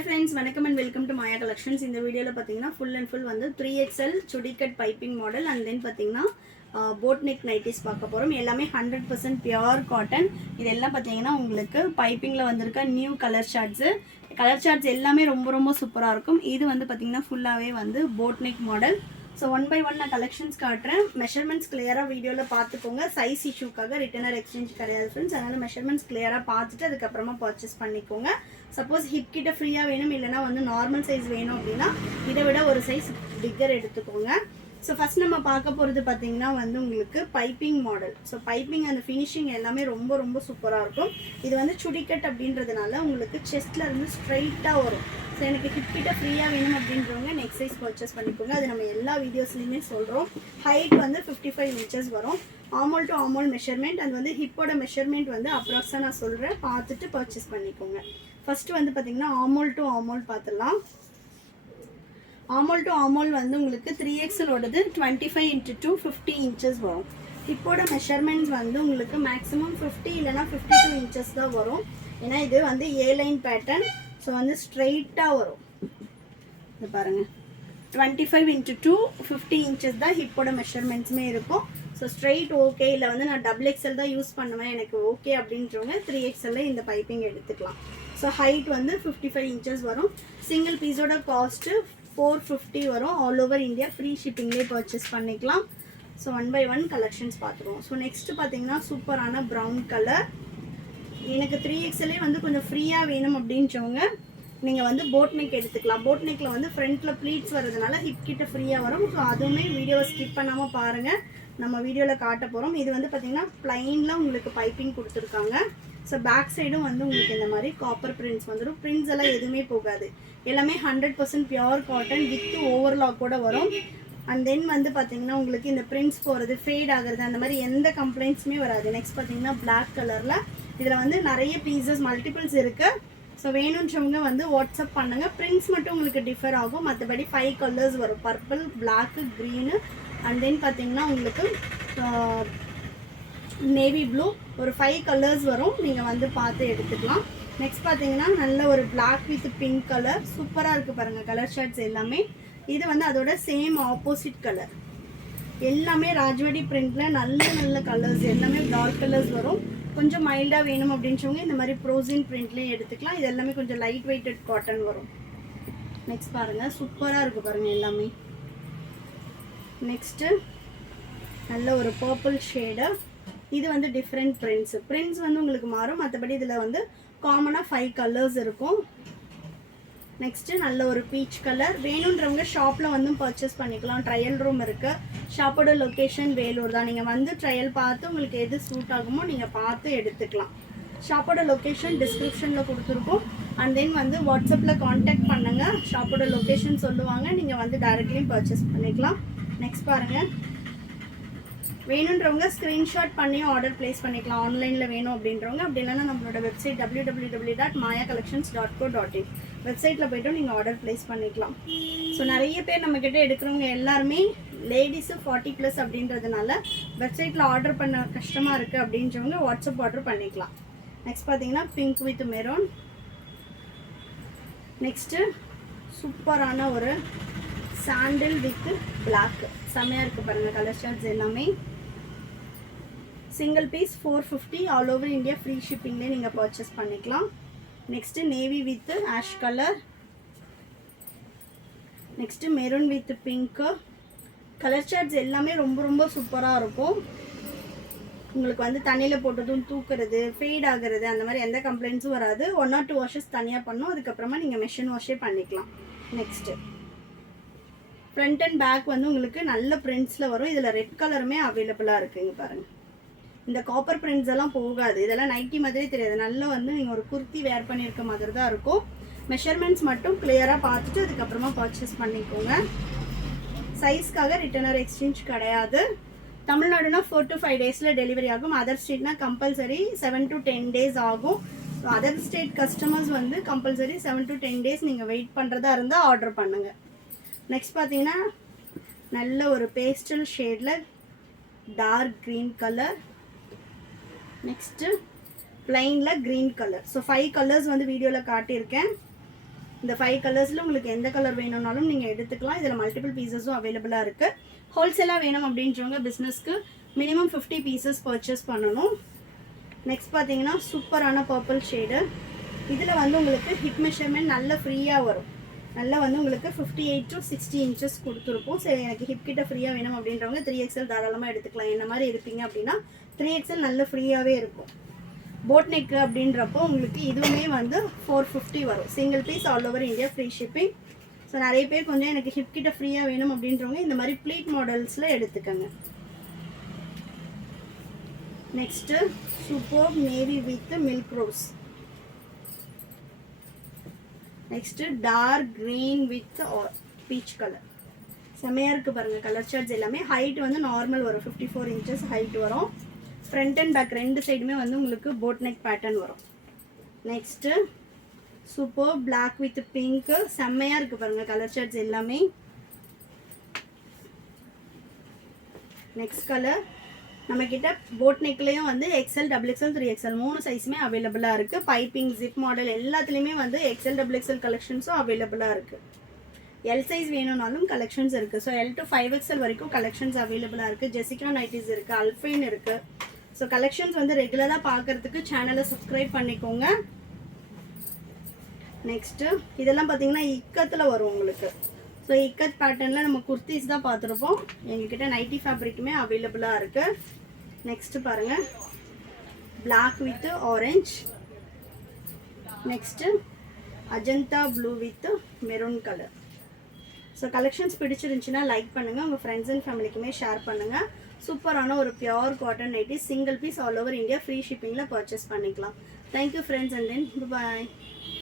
Hi friends, welcome and welcome to Maya Collections. In the video la pathina full and full vandu 3XL chudi cut piping model and then pathina boat neck nighties paaka porom. Ellame 100% pure cotton. Idella pathina ungalku piping la vandirukka new color charts ellame romba super ah irukum. Idu vandu pathina full ave vandu boat neck model. So one by one நான் collections காட்டுறேன். measurements clear-ஆ வீடியோல பார்த்துக்கோங்க. size issue-க்காக return or exchange கிடையாது friends. அதனால measurements clear-ஆ பார்த்துட்டு அதுக்கு அப்புறமா purchase பண்ணிக்கோங்க. suppose hip கிட்ட ஃப்ரீயா வேணும் இல்லனா வந்து normal size வேணும் அப்படினா இதை விட ஒரு size bigger எடுத்துக்கோங்க. So first நம்ம பார்க்க போறது பாத்தீங்கன்னா வந்து உங்களுக்கு piping model. So piping and finishing எல்லாமே ரொம்ப சூப்பரா இருக்கும். இது வந்து சுடி கட் அப்படின்றதுனால உங்களுக்கு chestல இருந்து ஸ்ட்ரைட்டா வரும். So எனக்கு ஹிப் கிட்ட ஃப்ரீயா வேணும் அப்படின்றவங்க நெக்ஸ்ட் சைஸ் பர்ச்சேஸ் பண்ணிக்கோங்க. அது நம்ம எல்லா வீடியோஸ்லயுமே சொல்றோம். ஹைட் வந்து 55 inches வரும். ஆர்மல் டு ஆர்மல் மெஷர்மென்ட் and வந்து ஹிப்போட மெஷர்மென்ட் வந்து அப்ராக்ஸா நான் சொல்றேன். பார்த்துட்டு பர்ச்சேஸ் பண்ணிக்கோங்க. ஃபர்ஸ்ட் வந்து பாத்தீங்கன்னா ஆர்மல் டு ஆர்மல் பார்த்தலாம். ஆர்மல் டு ஆர்மல் வந்து உங்களுக்கு 3XL ஓடது 25 into 2 50 inches வரும். ஹிப்போட மெஷர்மென்ட்ஸ் வந்து உங்களுக்கு மேக்ஸிமம் 50 இல்லனா 52 inches தான் வரும். ஏனா இது வந்து A லைன் பேட்டர்ன். ஸோ வந்து ஸ்ட்ரைட்டாக வரும். இது பாருங்கள் 25 into 2 50 inches தான் ஹிப்போட மெஷர்மெண்ட்ஸுமே இருக்கும். ஸோ ஸ்ட்ரைட் ஓகே இல்லை வந்து நான் XXL தான் யூஸ் பண்ணுவேன் எனக்கு ஓகே அப்படின்றவங்க 3XL இந்த பைப்பிங் எடுத்துக்கலாம். ஸோ ஹைட் வந்து 55 inches வரும். சிங்கிள் பீஸோட காஸ்ட்டு 450 வரும். ஆல் ஓவர் இந்தியா ஃப்ரீ ஷிப்பிங்லேயே பர்ச்சேஸ் பண்ணிக்கலாம். So one by one collections பார்த்துருவோம். ஸோ நெக்ஸ்ட்டு பார்த்தீங்கன்னா சூப்பரான ப்ரௌன் கலர். எனக்கு 3XL வந்து கொஞ்சம் ஃப்ரீயாக வேணும் அப்படின்றவங்க நீங்கள் வந்து போட் நெக் எடுத்துக்கலாம். போட் நெக்கில் வந்து ஃப்ரண்ட்டில் ப்ளீட்ஸ் வரதுனால ஹிப் கிட்ட ஃப்ரீயாக வரும். ஸோ அதுவுமே வீடியோவை ஸ்கிப் பண்ணாமல் பாருங்கள். நம்ம வீடியோவில் காட்ட போகிறோம். இது வந்து பார்த்திங்கன்னா ப்ளைனில் உங்களுக்கு பைப்பிங் கொடுத்துருக்காங்க. ஸோ பேக் சைடும் வந்து உங்களுக்கு இந்த மாதிரி காப்பர் பிரிண்ட்ஸ் வந்துடும். பிரிண்ட்ஸ் எல்லாம் எதுவுமே போகாது. எல்லாமே 100% பியோர் காட்டன் வித் ஓவர்லாக்கோட வரும். அண்ட் தென் வந்து பார்த்தீங்கன்னா உங்களுக்கு இந்த பிரிண்ட்ஸ் போகிறது ஃபேட் ஆகிறது அந்த மாதிரி எந்த கம்ப்ளைண்ட்ஸுமே வராது. நெக்ஸ்ட் பார்த்தீங்கன்னா பிளாக் கலரில் இதில் வந்து நிறைய பீசஸ் மல்டிபிள்ஸ் இருக்குது. ஸோ வேணுன்றவங்க வந்து வாட்ஸ்அப் பண்ணுங்கள். பிரிண்ட்ஸ் மட்டும் உங்களுக்கு டிஃபர் ஆகும். மற்றபடி 5 கலர்ஸ் வரும். Purple, black, green and then பார்த்தீங்கன்னா உங்களுக்கு நேவி ப்ளூ ஒரு 5 கலர்ஸ் வரும். நீங்கள் வந்து பார்த்து எடுத்துக்கலாம். நெக்ஸ்ட் பார்த்தீங்கன்னா நல்ல ஒரு பிளாக் வித் பிங்க் கலர் சூப்பராக இருக்குது பாருங்கள் கலர் ஷர்ட்ஸ் எல்லாமே. இது வந்து அதோட சேம் ஆப்போசிட் கலர். எல்லாமே ராஜ்வாடி பிரிண்டில் நல்ல கலர்ஸ் எல்லாமே டார்க் கலர்ஸ் வரும். கொஞ்சம் மைல்டாக வேணும் அப்படின்றவங்க இந்த மாதிரி ப்ரோசின் பிரிண்ட்லேயே எடுத்துக்கலாம். இது எல்லாமே கொஞ்சம் லைட் வெயிட்டட் காட்டன் வரும். நெக்ஸ்ட் பாருங்கள் சூப்பராக இருக்குது பாருங்கள் எல்லாமே. நெக்ஸ்ட்டு நல்ல ஒரு பர்பிள் ஷேடு. இது வந்து டிஃப்ரெண்ட் பிரிண்ட்ஸ் வந்து உங்களுக்கு மாறும். மற்றபடி இதில் வந்து காமனாக 5 கலர்ஸ் இருக்கும். நெக்ஸ்ட்டு நல்ல ஒரு பீச் கலர். வேணுன்றவங்க ஷாப்பில் வந்து பர்ச்சேஸ் பண்ணிக்கலாம். ட்ரையல் ரூம் இருக்குது. ஷாப்போட லொக்கேஷன் வேலூர் தான். நீங்கள் வந்து ட்ரையல் பார்த்து உங்களுக்கு எது சூட் ஆகுமோ நீங்கள் பார்த்து எடுத்துக்கலாம். ஷாப்போட லொக்கேஷன் டிஸ்கிரிப்ஷனில் கொடுத்துருக்கோம். அண்ட் தென் வந்து வாட்ஸ்அப்பில் காண்டாக்ட் பண்ணுங்கள். ஷாப்போட லொக்கேஷன் சொல்லுவாங்க. நீங்கள் வந்து டைரெக்ட்லியும் பர்ச்சேஸ் பண்ணிக்கலாம். நெக்ஸ்ட் பாருங்கள். வேணுன்றவங்க ஸ்க்ரீன்ஷாட் பண்ணியும் ஆர்டர் ப்ளேஸ் பண்ணிக்கலாம். ஆன்லைனில் வேணும் அப்படின்றவங்க. அப்படி இல்லைன்னா நம்மளோட வெப்சைட் www.mayacollections.co.in வெப்சைட்டில் போய்ட்டும் நீங்கள் ஆர்டர் ப்ளேஸ் பண்ணிக்கலாம். ஸோ நிறைய பேர் நம்மக்கிட்ட எடுக்கிறவங்க எல்லாருமே லேடிஸு 40+ அப்படின்றதுனால வெப்சைட்டில் ஆர்டர் பண்ண கஷ்டமாக இருக்குது அப்படின்றவங்க வாட்ஸ்அப் ஆர்டர் பண்ணிக்கலாம். நெக்ஸ்ட் பார்த்தீங்கன்னா பிங்க் வித் மெரூன். நெக்ஸ்ட்டு சூப்பரான ஒரு சாண்டில் வித் பிளாக் செம்மையாக இருக்குது பாருங்கள் கலர் ஷர்ட்ஸ் எல்லாமே. Single piece 450 all over India free ஷிப்பிங்லேயே நீங்கள் பர்ச்சேஸ் பண்ணிக்கலாம். Next navy with ash colour. Next maroon with pink. Colour charts எல்லாமே ரொம்ப சூப்பராக இருக்கும். உங்களுக்கு வந்து தண்ணியில் போட்டதும் தூக்குறது ஃபேட் ஆகிறது அந்த மாதிரி எந்த கம்ப்ளைண்ட்ஸும் வராது. 1 or 2 வாஷஸ் தனியாக பண்ணோம். அதுக்கப்புறமா நீங்கள் மெஷின் வாஷே பண்ணிக்கலாம். நெக்ஸ்ட்டு ஃப்ரண்ட் அண்ட் பேக் வந்து உங்களுக்கு நல்ல பிரிண்ட்ஸில் வரும். இதில் ரெட் கலருமே அவைலபிளாக இருக்குங்க பாருங்கள். இந்த காப்பர் பிரிண்ட்ஸ் எல்லாம் போகாது. இதெல்லாம் நைட்டி மாதிரி தெரியாது. நல்லா வந்து நீங்கள் ஒரு குர்த்தி வேர் பண்ணியிருக்க மாதிரி தான் இருக்கும். மெஷர்மெண்ட்ஸ் மட்டும் கிளியராக பார்த்துட்டு அதுக்கப்புறமா பர்ச்சேஸ் பண்ணிக்கோங்க. சைஸ்க்காக ரிட்டர்ன் ஆர் எக்ஸ்சேஞ்ச் கிடையாது. தமிழ்நாடுனா 4 to 5 டேஸில் டெலிவரி ஆகும். அதர் ஸ்டேட்னா கம்பல்சரி 7 to 10 days ஆகும். அதர் ஸ்டேட் கஸ்டமர்ஸ் வந்து கம்பல்சரி 7 to 10 days நீங்கள் வெயிட் பண்ணுறதா இருந்தால் ஆர்டர் பண்ணுங்கள். நெக்ஸ்ட் பார்த்தீங்கன்னா நல்ல ஒரு பேஸ்டல் ஷேடில் டார்க் க்ரீன் கலர். நெக்ஸ்ட்டு பிளைனில் க்ரீன் கலர். ஸோ 5 கலர்ஸ் வந்து வீடியோவில் காட்டியிருக்கேன். இந்த 5 கலர்ஸில் உங்களுக்கு எந்த கலர் வேணும்னாலும் நீங்கள் எடுத்துக்கலாம். இதில் மல்டிபிள் பீசஸும் அவைலபிளாக இருக்குது. ஹோல்சேலாக வேணும் அப்படின்றவங்க பிஸ்னஸ்க்கு மினிமம் 50 பீசஸ் பர்ச்சேஸ் பண்ணணும். நெக்ஸ்ட் பார்த்தீங்கன்னா சூப்பரான பர்பிள் ஷேடு. இதில் வந்து உங்களுக்கு ஹிப் மெஷர்மெண்ட் நல்ல ஃப்ரீயாக வரும். நல்லா வந்து உங்களுக்கு 58 to 60 இன்ச்சஸ் கொடுத்துருப்போம். சரி, எனக்கு ஹிப் கிட்ட ஃப்ரீயாக வேணும் அப்படின்றவங்க 3XL தாராளமாக எடுத்துக்கலாம். என்ன மாதிரி இருப்பீங்க அப்படின்னா 3XL நல்ல ஃப்ரீயாகவே இருக்கும். போட் நெக்கு அப்படின்றப்போ உங்களுக்கு இதுவுமே வந்து 450 வரும். Single piece all over India free shipping. So நிறைய பேர் கொஞ்சம் எனக்கு ஹிப் கிட்ட ஃப்ரீயாக வேணும் அப்படின்றவங்க இந்த மாதிரி ப்ளீட் மாடல்ஸில் எடுத்துக்கோங்க. Next super navy with milk rose. Next dark green with peach colour. செம்மையாக இருக்குது பாருங்கள். கலர் சார்ட்ஸ் எல்லாமே. ஹைட் வந்து நார்மல் வரும், 54 இன்ச்சஸ் ஹைட் வரும். ஃப்ரண்ட் அண்ட் பேக் ரெண்டு சைடுமே வந்து உங்களுக்கு போட் நெக் பேட்டர்ன் வரும். Next super black with pink. செம்மையாக இருக்குது பாருங்கள் கலர் சார்ட்ஸ் எல்லாமே. நெக்ஸ்ட் கலர் நம்மக்கிட்ட போட் நெக்லேயும் வந்து XL, XXL, 3XL 3 சைஸுமே அவைலபிளாக இருக்குது. பைப்பிங் ஜிப் மாடல் எல்லாத்துலேயுமே வந்து XL, XXL கலெக்ஷன்ஸும் அவைலபிளாக இருக்குது. எல் சைஸ் வேணும்னாலும் கலெக்ஷன்ஸ் இருக்குது. ஸோ L to 5XL வரைக்கும் கலெக்ஷன்ஸ் அவைலபிளாக இருக்குது. ஜெசிகா நைட்டிஸ் இருக்குது, அல்ஃபைன் இருக்குது. ஸோ கலெக்ஷன்ஸ் வந்து ரெகுலராக பார்க்குறதுக்கு சேனலை சப்ஸ்கிரைப் பண்ணிக்கோங்க. நெக்ஸ்ட்டு இதெல்லாம் பார்த்தீங்கன்னா இக்கத்தில் வரும் உங்களுக்கு. ஸோ இக்கத் பேட்டர்னில் நம்ம குர்த்திஸ் தான் பார்த்துருப்போம். எங்ககிட்ட நைட்டி ஃபேப்ரிக்குமே அவைலபிளாக இருக்குது. நெக்ஸ்ட்டு பாருங்கள் black with orange. Next Ajanta blue with maroon colour. So collections பிடிச்சிருந்துச்சுன்னா லைக் பண்ணுங்கள், உங்கள் ஃப்ரெண்ட்ஸ் அண்ட் ஃபேமிலிக்குமே ஷேர் பண்ணுங்கள். சூப்பரான ஒரு pure cotton nightie single piece all over India free ஷிப்பிங்கில் பர்ச்சேஸ் பண்ணிக்கலாம். Thank you friends and then bye.